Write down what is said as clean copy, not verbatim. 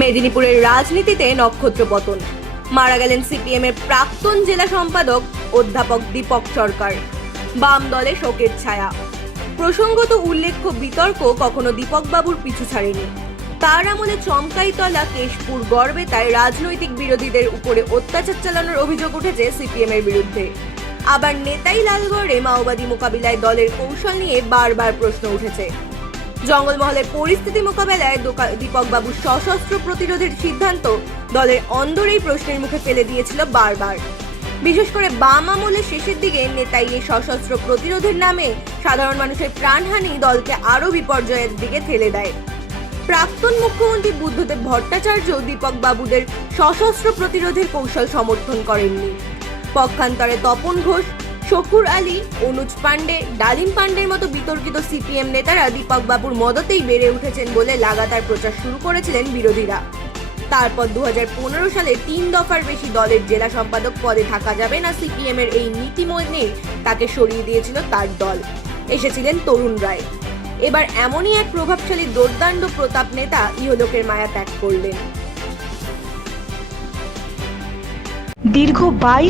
মেদিনীপুরের রাজনীতিতে নক্ষত্র পতন। মারা গেলেন সিপিএম এর প্রাক্তন জেলা সম্পাদক অধ্যাপক দীপক সরকার। বাম দলে শোকের ছায়া। প্রসঙ্গত উল্লেখ্য, বিতর্ক কখনো দীপক বাবুর পিছু ছাড়েনি। তার আমলে চমকাইতলা, কেশপুর, গড়বেতায় রাজনৈতিক বিরোধীদের উপরে অত্যাচার চালানোর অভিযোগ উঠেছে সিপিএম এর বিরুদ্ধে। আবার নেতাই লালগড়ে মাওবাদী মোকাবিলায় দলের কৌশল নিয়ে বারবার প্রশ্ন উঠেছে। জঙ্গলমহলের পরিস্থিতি মোকাবেলায় দীপক বাবুর সশস্ত্র প্রতিরোধের সিদ্ধান্ত দলের অন্দরেই প্রশ্নের মুখে ফেলে দিয়েছিল বারবার। বিশেষ করে বাম আমলের শেষের দিকে নেতাই এই সশস্ত্র প্রতিরোধের নামে সাধারণ মানুষের প্রাণহানি দলকে আরো বিপর্যয়ের দিকে ঠেলে দেয়। প্রাক্তন মুখ্যমন্ত্রী বুদ্ধদেব ভট্টাচার্য দীপক বাবুদের সশস্ত্র প্রতিরোধের কৌশল সমর্থন করেননি। পক্ষান্তরে তপন ঘোষ, শকুর আলী, অনুজ পাণ্ডে, ডালিম পাণ্ডের মতো বিতর্কিত সিপিএম নেতারা দীপক বাবুর মদতেই বেড়ে উঠেছেন বলে লাগাতার প্রচার শুরু করেছিলেন বিরোধীরা। তারপর 2015 সালে 3 দফার বেশি দলের জেলা সম্পাদক পদে থাকা যাবে না সিপিএম এর এই নীতি মেনে তাকে সরিয়ে দিয়েছিল তার দল। এসেছিলেন তরুণ রায়। এবার এমনই এক প্রভাবশালী দুর্দান্ত প্রতাপ নেতা ইহলোকের মায়া ত্যাগ করলেন। দীর্ঘ 22